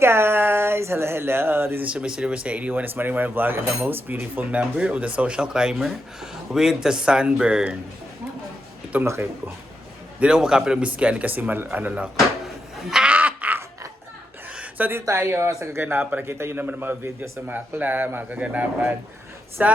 guys! Hello, hello! This is your Mr. Universe 81 is Marimar Vlog and the most beautiful member of the social climber with the sunburn. Ito na kayo ko. Di na ako makapit ng biskian kasi ano lang ako. So dito tayo sa kaganapan. Nakita nyo naman ang mga videos sa mga akla, mga kaganapan sa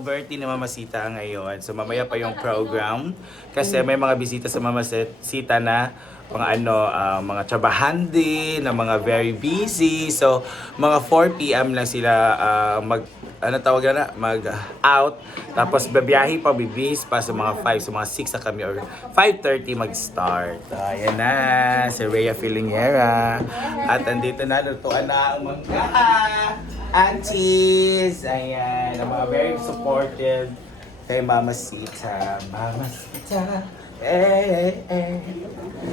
birthday ni Mama Sita ngayon. So mamaya pa yung program kasi may mga bisita sa Mama Sita na mga trabahandi na mga very busy. So mga 4 PM lang sila mag out. Tapos babiyahe pa, bibis pa sa mga 5, sa mga 6 na kami or 5:30 mag-start. Ayan na, si Rhea Filingera. At andito na, lutuan na ang mga aunties. Ayan, ang mga very supportive kay Mama Sita. Mama Sita.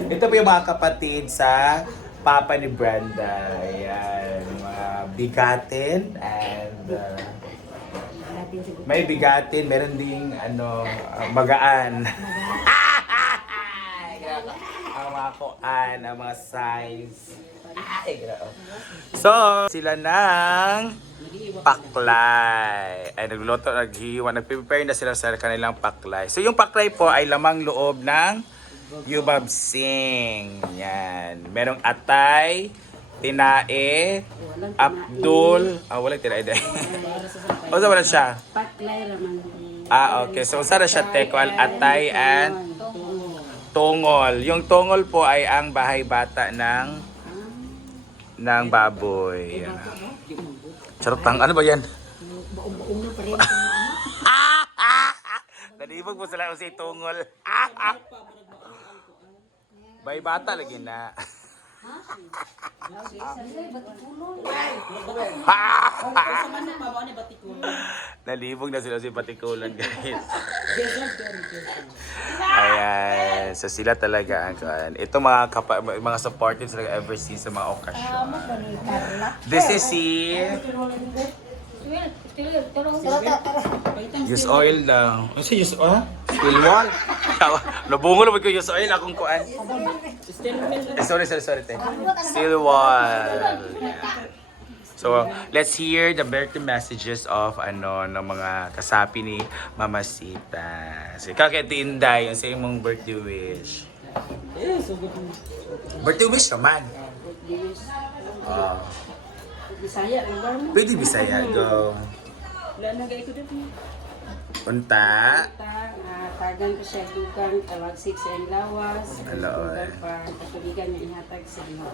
Ito po yung mga kapatid sa papa ni Brenda. Ayan, mga bigatin and may bigatin, meron ding magaan. Ang mga kuan, ang mga size. So, sila ng paklay. Ay, nagprepare na sila sa kanilang paklay. So, yung paklay po ay lamang loob ng yubabsing. Yan. Merong atay, tinae, Abdul. Walang tinae dahil. O, saan wala siya? Paklay raman. Okay. So, saan na siya? Tekwal, atay, and tungol. Yung tungol po ay ang bahay bata ng baboy. Yan. Charotang, ano ba yan? Baong na pa rin. Nalibog po sila si tungol. Bay bata lagi na. Nalibog na sila si Patikulan, guys. Ayan, so sila talaga ang ito mga supportive sila ever since sa mga okasyon. This is si use oil lang. Ano si use oil? Steel wall? Nabungo naman ko use oil akong kuan. Sorry. Steel wall. Yeah. So, let's hear the birthday messages of ng mga kasapi ni Mama Sita. So, ikaw kay Tinday, ang sa imong birthday wish. Birthday wish naman. Bisaya, naman. Pwede Bisaya, go. Wala na gaya ko dito. Unta. Tagan ko siya dugang, tawag 6 sa lawas. Hello. Dugang pa, katuligan niya ihatag sa iyo.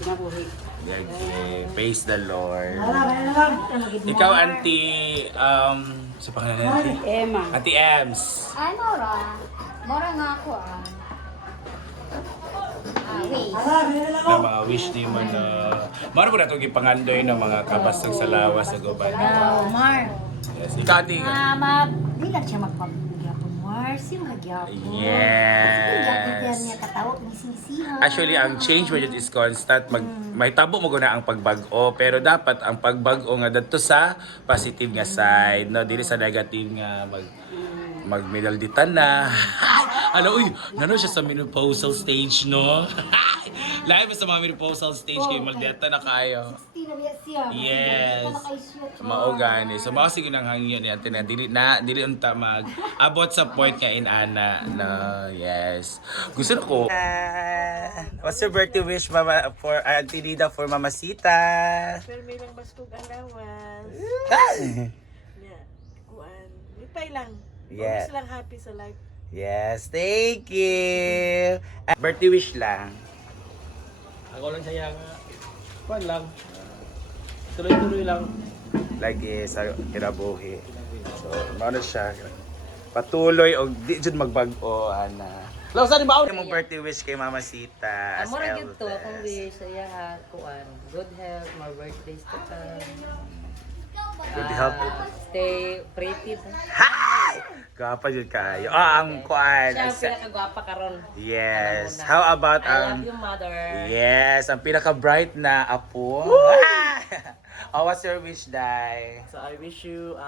Kinabuhi. Praise the Lord. Ikaw, Auntie, sa pangalan natin? Emma. Auntie Ems. Ay, Mora nga ako wait. Na mga wish ni mo na... Maro po na itong ipangandoy ng mga kabastag sa lawas sa guban. Mar. Yes. Ikaw, Auntie. Di lang siya magpapagyapon. Mar, si magyapon. Yes. Niya katawag ni sisihan. Actually, ang change budget is constant. May tabo mo guna ang pagbago, pero dapat ang pagbago nga dito sa positive nga side, no? Dili sa negative nga magmedalditan na. Uy, nano siya sa menopausal stage, no? Live sa mga menopausal stage kayo, magdeta na kayo. 60 na niya siya. Yes. Maugan eh. So mao sige nang hangin yan na dili unta abot sa point nga inana na yes. Gusto ko. What's your birthday wish Mama for Auntie Rida for Mama Sita? Pero may lang baskog ang lawas. Yeah. Kuan. Lipay lang. Yeah. Always lang happy sa life. Yes, thank you. Birthday wish lang. Ako lang saya nga. Kuan lang. Tuloy-tuloy lang. Lagi sa kinabuhi. So, ano siya? Patuloy o di jud magbag-o ana. Lang sa ba? Yung birthday wish kay Mama Sita as Mura gyud to eldest. akong wish sa iya kuan. Good health, more birthdays to come. Good health. Stay pretty. Hi! Gwapa jud kayo. Ang kuan. Siya ang pinakagwapa karon. Yes. How about I love you, mother. yes, ang pinaka-bright na apo. Oh, what's your wish, Dai? So I wish you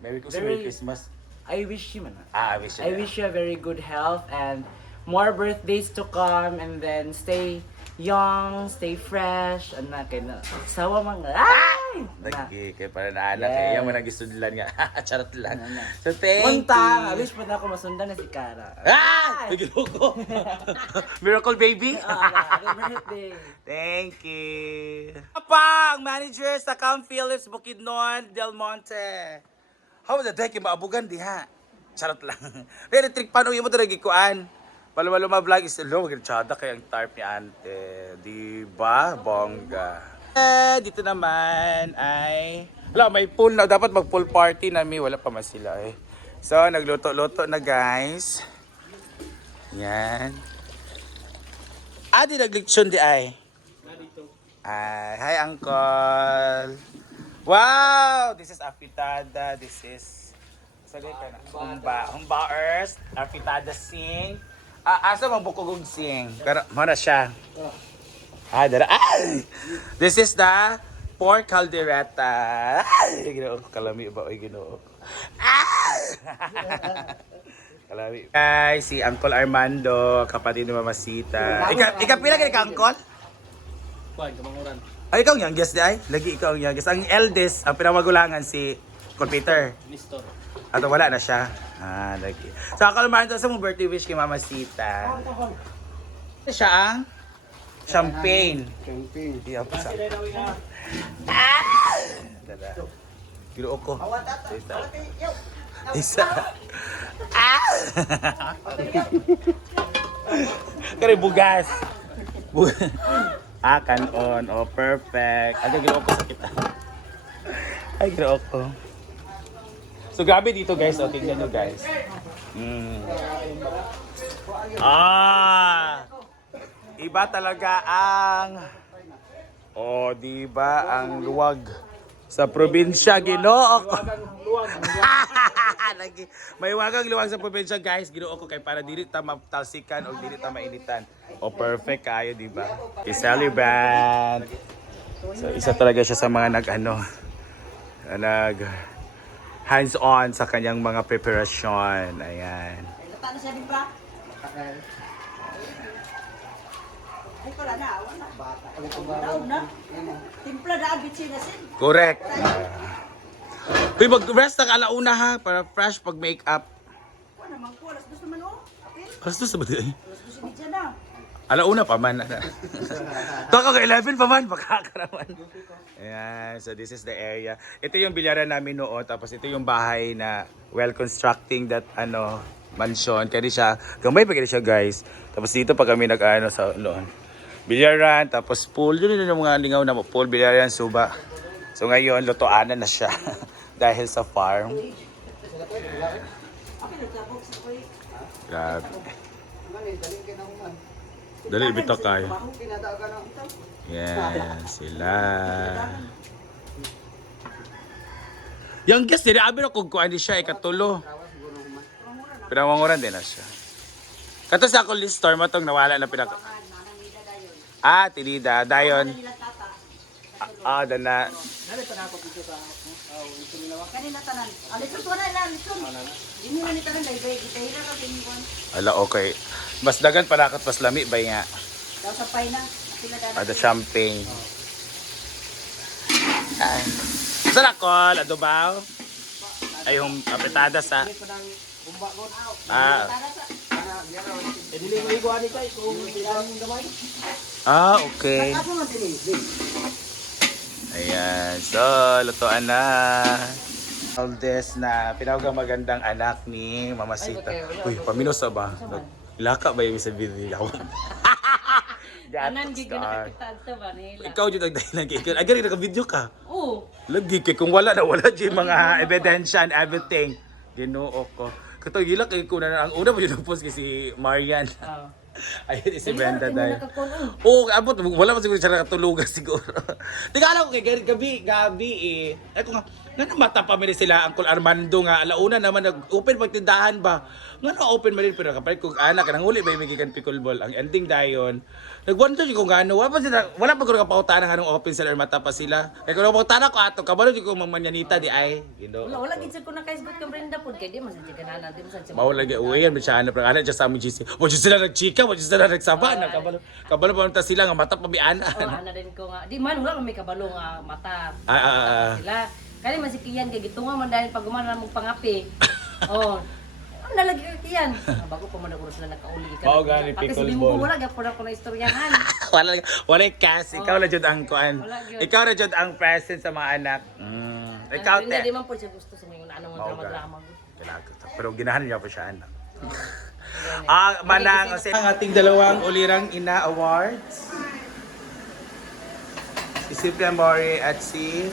Merry Christmas. I wish you man. I wish you. I wish you a very good health and more birthdays to come, and then stay young, stay fresh, and na kay na sawa mga ay na. Lagi kay para na anak Yes. kay iya man nagisudlan nga. Charot lang. So thank Muntang, you. wish pa na ako masundan na si Kara. Ah! Nagiloko. Miracle baby. Happy birthday. Thank you. Apa ang manager sa Camp Phillips Bukidnon Del Monte. How the heck yung maabugan diha? Charot lang. Pero trick paano yung mo ito nagikuan? Paluma-luma vlog is low. Magkachada kaya ang tarp ni Ante. Diba? Bongga. Dito naman ay... Wala, may pool na. Dapat mag-pool party namin. Wala pa man sila eh. So, nagluto-luto na guys. Yan. Di naglitsyon di ay. Ay, hi uncle. Wow! This is apitada. This is... Sabi ka na. Humbaers. Apitada sing. Asa mang bukogog sing. Pero, mana siya. Dara. Ay! This is the pork caldereta. Ay! Ginoo ko. Kalami ba? Ay, ginoo ko. Kalami. Guys, si Uncle Armando, kapatid ni Mamasita. Ikapila ka ni ka, Uncle? Kuan, kamanguran. Ay, ikaw ang youngest di ay? Lagi ikaw ang youngest. Ang eldest, ang pinamagulangan si Uncle Peter. Nestor. Ato wala na siya. Lagi. So, Uncle Armando, sa mong birthday wish kay Mamasita. Siya ang champagne. Champagne. Iya po sa. Dada. Ginoo ko. Isa. Kare bugas. Kanon. Oh, perfect. Ano ginoo ko sa kita. Ay, ginoo ko. So, grabe dito guys. O, tingnan nyo guys. Iba talaga ang... diba? Ang luwag sa probinsya. Ginoo ko. Lagi. May wagang luwag sa probinsya guys. Ginoo ko kay para dili ta matalsikan o dili ta mainitan. Perfect kayo, diba? I-celebrate. So, isa talaga siya sa mga nag hands-on sa kanyang mga preparasyon. Ayan. Paano siya din pa? Ay, wala na. Daog na. Timpla na abit siya sin. Correct. Uy, mag-rest ang alauna ha, para fresh pag make-up. Wala naman ko. Alas gusto man o. Apil. Alas doon sa ba din? Alas gusto midya na. Alauna pa man. Taka ka 11 pa man, pagkakaraman. Ayan, so this is the area. Ito yung bilyaran namin noon, tapos ito yung bahay na constructing that mansion. Kaya siya, gamay pa kaya siya guys. Tapos dito pa kami sa noon. Bilyaran, tapos pool. Yun yung mga lingaw na pool, bilyaran, suba. So ngayon, lutoanan na siya. Dahil sa farm. Grabe. Dali, bitaw kayo. Yan, sila. Yung guest, hindi abi na kung kuhaan di siya, ikatulo. Pinamanguran din na siya. Kato sa ako list store mo itong nawala na pinaka... Tilida, dayon. Dana. Kanina tanan. Alisod wala na. Alisod. Hindi na ni tanan. Dahil itahira ka pinuwan. Ala, okay. Mas dagan panakot, mas lami ba nga? Daw sa pay na. Sila dana. Ada champagne. Saan ako? Adobaw? Ay, yung apetada sa... Okay. Ayan. So, lutoan na. Eldest na pinawagang magandang anak ni Mamasita. Uy, paminosa ba? Ilaka ba yung sa video? Anan, di ginakapitad sa ba nila? Ikaw dito nagdahilan kay ikaw. Agad naka-video ka. Oo. Lagi kay kung wala dyan mga ebidensya and everything. Ginoo ko. Katong gila kay ko na ang una mo yung post kay si Marian. Ayun, si Brenda Dili, dahil. nakakunon. Oo, abot. Wala pa siguro siya nakatulugan siguro. Di ka alam ko kay gabi eh. Ay ko nga, nga mata pa mali sila Uncle Armando nga. Alauna naman nag-open pagtindahan ba. Nga na open man rin pero kapalit kong anak. Kanang huli ba yung magikan pickleball. Ang ending dayon. Nagwando ko nga ano. Wala pa ko nakapautanan nga nung open sila or mata pa sila. Kaya kung napautanan ko ato, kabalo ko mamanyanita di ay. Wala gid sa ko na kaisgot ka Brenda pod kay di man sa kanana, di man sa Bawal lagi uwi yan, siya na ana dyan sa aming GC. Mo sila nagchika, mo sila nagsaba na kabalo pa ta sila nga mata pabiana. ana din ko nga. Di man wala man may kabalo nga mata. Ah. Sila. Kani man si Kian kay gitunga man dahil pag gumana mo pangapi. Oh. Ano nalagi ka Kian? Bago pa man ako sila nakauli ka. Oo, gani, Pati si pickleball. Bimbo wala gyapon ako na istoryahan. wala cash, ikaw na jud ang kuan. Wala gyud. Ikaw na jud ang present sa mga anak. Ikaw Hindi te. di man po siya gusto sa mga ano Oo, mga drama. Pero ginahan niya pa siya anak. Manang ang ating dalawang ulirang ina awards. Si Cynthia Mori at si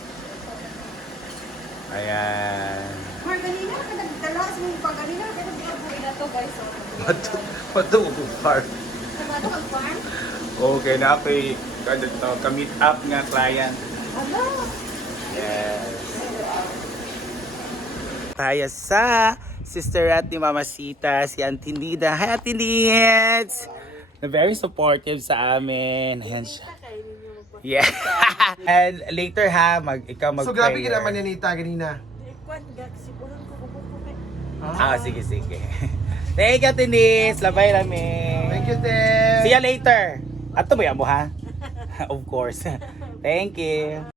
Ayan. Mar, ganina ka nagdala sa mga pagganina. Pero buhay na to guys. Matugog farm. Ano ang farm? Okay na ako'y ka-meet up nga client. Ano? Yes. Tayo sa sister at ni Mama Sita, si Auntie Nida. Hi Auntie Nids! Na very supportive sa amin. Ayan siya. Yeah. And later ha, ikaw mag-prayer. So grabe ka naman yan Nita kanina. Kwan, gaksi po lang ko kukukupi. Sige, sige. Thank you, Auntie Nids. Labay namin. Thank you, Tim. See you later. Ato ba yan mo ha? Of course. Thank you.